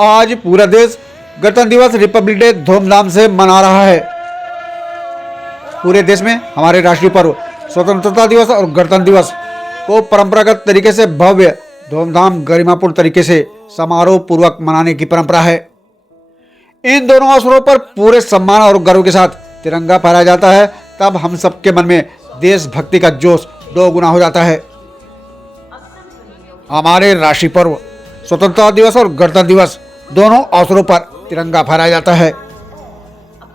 आज पूरा देश गणतंत्र दिवस रिपब्लिक डे धूमधाम से मना रहा है। पूरे देश में हमारे राष्ट्रीय पर्व स्वतंत्रता दिवस और गणतंत्र दिवस को परंपरागत तरीके से भव्य धूमधाम गरिमापूर्ण तरीके से समारोह पूर्वक मनाने की परंपरा है। इन दोनों अवसरों पर पूरे सम्मान और गर्व के साथ तिरंगा फहराया जाता है। तब हम सबके मन में देशभक्ति का जोश दोगुना हो जाता है। हमारे राष्ट्रीय पर्व स्वतंत्रता दिवस और गणतंत्र दिवस दोनों अवसरों पर तिरंगा फहराया जाता है,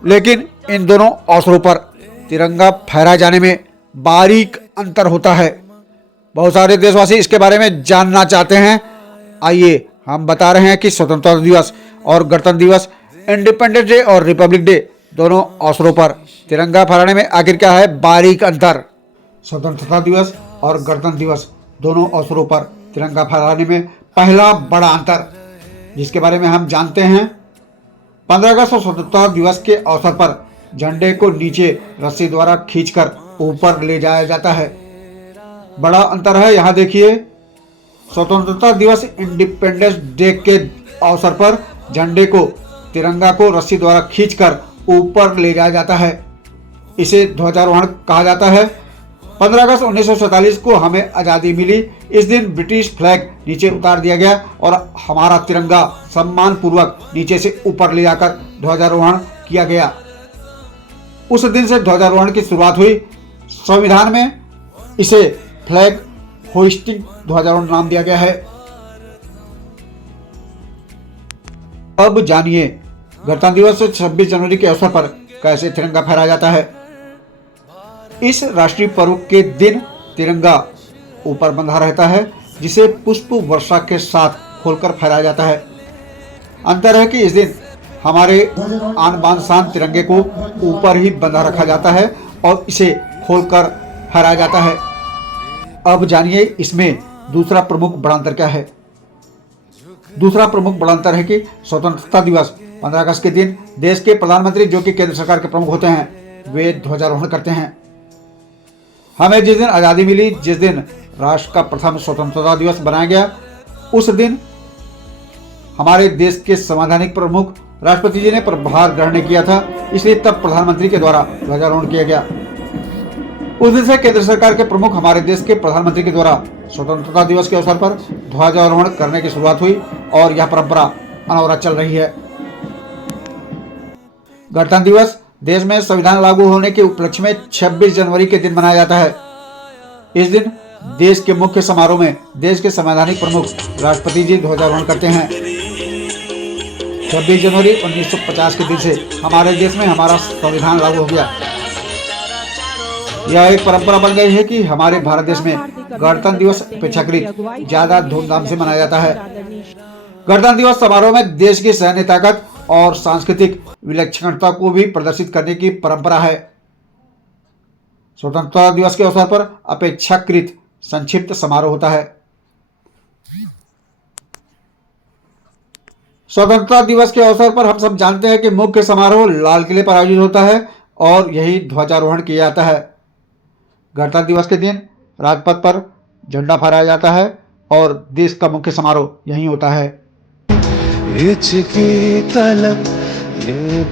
लेकिन इन दोनों अवसरों पर तिरंगा फहराए जाने में बारीक अंतर होता है। बहुत सारे देशवासी इसके बारे में जानना चाहते हैं। आइए हम बता रहे हैं कि स्वतंत्रता दिवस और गणतंत्र दिवस, इंडिपेंडेंस डे और रिपब्लिक डे दोनों अवसरों पर तिरंगा फहराने में आखिर क्या है बारीक अंतर। स्वतंत्रता दिवस और गणतंत्र दिवस दोनों अवसरों पर तिरंगा फहराने में पहला बड़ा अंतर, जिसके बारे में हम जानते हैं, 15 अगस्त और स्वतंत्रता दिवस के अवसर पर झंडे को नीचे रस्सी द्वारा खींचकर ऊपर ले जाया जाता है। बड़ा अंतर है, यहाँ देखिए। स्वतंत्रता दिवस इंडिपेंडेंस डे के अवसर पर झंडे को, तिरंगा को रस्सी द्वारा खींचकर ऊपर ले जाया जाता है। इसे ध्वजारोहण कहा जाता है। 15 अगस्त 1947 को हमें आज़ादी मिली। इस दिन ब्रिटिश फ्लैग नीचे उतार दिया गया और हमारा तिरंगा सम्मान पूर्वक नीचे से ऊपर ले जाकर ध्वजारोहण किया गया। उस दिन से ध्वजारोहण की शुरुआत हुई। संविधान में इसे फ्लैग होइस्टिंग ध्वजारोहण नाम दिया गया है। अब जानिए गणतंत्र दिवस 26 जनवरी के अवसर पर कैसे तिरंगा फहराया जाता है। इस राष्ट्रीय पर्व के दिन तिरंगा ऊपर बंधा रहता है, जिसे पुष्प वर्षा के साथ खोलकर फहराया जाता है। अंतर है कि इस दिन हमारे आन बान शान तिरंगे को ऊपर ही बंधा रखा जाता है और इसे खोलकर फहराया जाता है। अब जानिए इसमें दूसरा प्रमुख बड़ा अंतर क्या है। दूसरा प्रमुख बड़ा अंतर है कि स्वतंत्रता दिवस 15 अगस्त के दिन देश के प्रधानमंत्री, जो कि केंद्र सरकार के प्रमुख होते हैं, वे ध्वजारोहण करते हैं। हमें जिस दिन आज़ादी मिली, जिस दिन राष्ट्र का प्रथम स्वतंत्रता दिवस बनाया गया, उस दिन हमारे देश के संवैधानिक प्रमुख राष्ट्रपति जी ने प्रभार ग्रहण किया था, इसलिए तब प्रधानमंत्री के द्वारा ध्वजारोहण किया गया। उस दिन से केंद्र सरकार के प्रमुख हमारे देश के प्रधानमंत्री के द्वारा स्वतंत्रता दिवस के अवसर पर ध्वजारोहण करने की शुरुआत हुई और यह परंपरा अनवरत चल रही है। गणतंत्र दिवस देश में संविधान लागू होने के उपलक्ष्य में 26 जनवरी के दिन मनाया जाता है। इस दिन देश के मुख्य समारोह में देश के संवैधानिक प्रमुख राष्ट्रपति जी ध्वजारोहण करते हैं। 26 जनवरी 1950 के दिन से हमारे देश में हमारा संविधान लागू हो गया। यह एक परंपरा बन गई है कि हमारे भारत देश में गणतंत्र दिवस अपेक्षाकृत ज्यादा धूमधाम से मनाया जाता है। गणतंत्र दिवस समारोह में देश की सैन्य ताकत और सांस्कृतिक विलक्षणता को भी प्रदर्शित करने की परंपरा है। स्वतंत्रता दिवस के अवसर पर अपेक्षाकृत संक्षिप्त समारोह होता है। स्वतंत्रता दिवस के अवसर पर हम सब जानते हैं कि मुख्य समारोह लाल किले पर आयोजित होता है और यही ध्वजारोहण किया जाता है। गणतंत्र दिवस के दिन राजपथ पर झंडा फहराया जाता है और देश का मुख्य समारोह यही होता है। की तलब ये